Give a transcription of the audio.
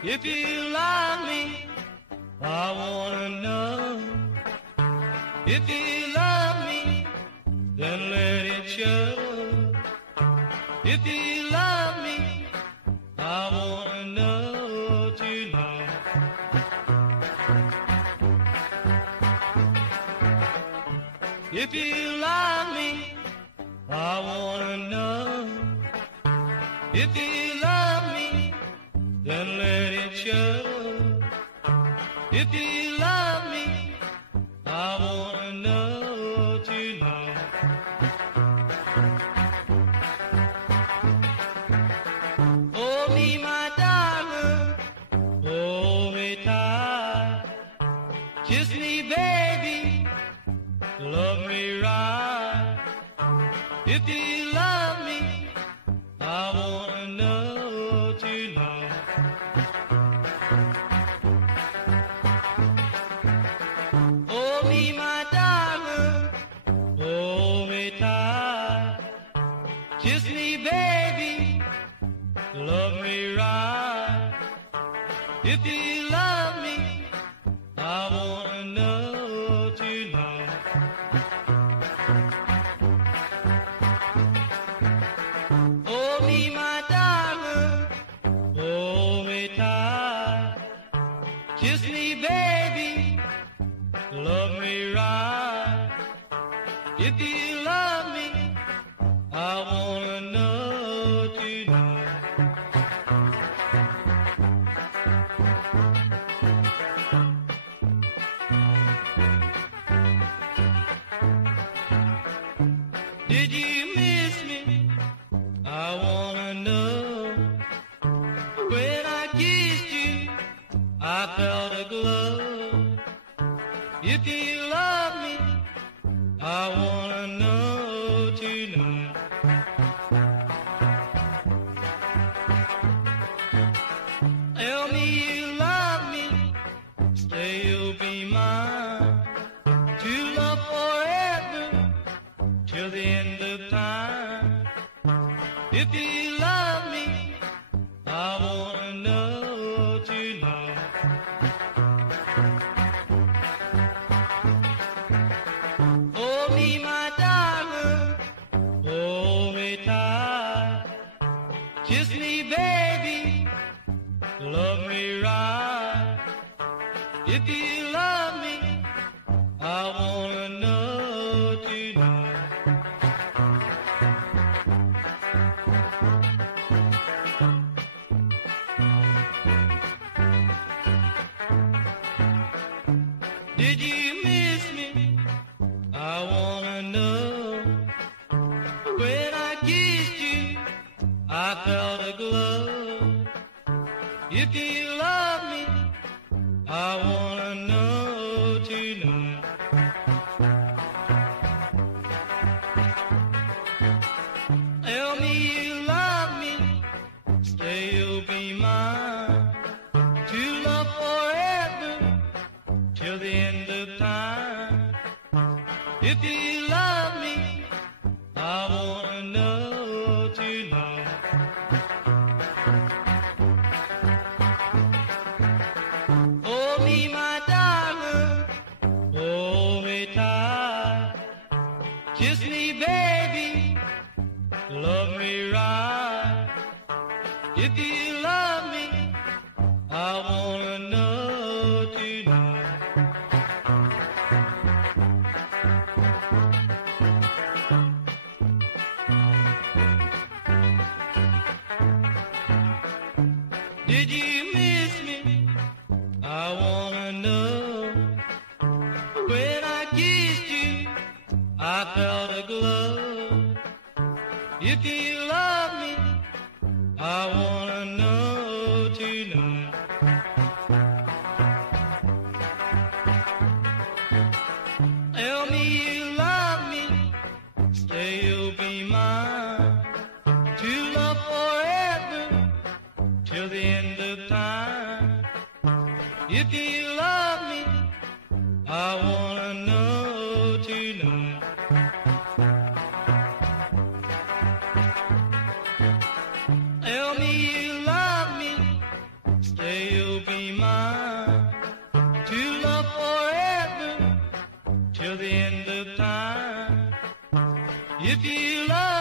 If you love me, I wanna know. If you love me, then let it show. If you love me, I wanna know tonight. If you love me, I wanna know. If you love me, then let it show. If you love me, I wanna know tonight. Hold me, my darling, hold me tight. Kiss me, baby, love me right. If you love me, I wanna know tonight. Hold me, my darling, hold me tight. Kiss me, baby, love me right. If you love me, I wanna know tonight. Hold me, my darling, hold me tight. Kiss me, baby, love me right. If you love me, I wanna know tonight. Did you miss me? I wanna know. When I kissed you, I felt a glow. If you love me, I wanna know tonight. Tell me you love me, say you'll be mine. To love forever, till the end of time. If you love me, I wanna know tonight. Hold me, my darling, hold me tight. Kiss me, baby, love me right. If you love me, I wanna know tonight. Did you miss me? I wanna know. When I kissed you, I felt a glow. If you love me, I wanna know tonight. Tell me you love me, say you'll be mine. To love forever, till the end of time. If you love me, I wanna know tonight. Hold me, my darling, hold me tight. Kiss me, baby, love me right. If you love me, I wanna know tonight. Did you miss me? I wanna know. When I kissed you, I felt a glow. If you love me, I wanna know tonight. Tell me you love me, say you'll be mine. To love forever, till the end of time. know tonight. Tell me you love me, say you'll be mine, to love forever till the end of time. If you love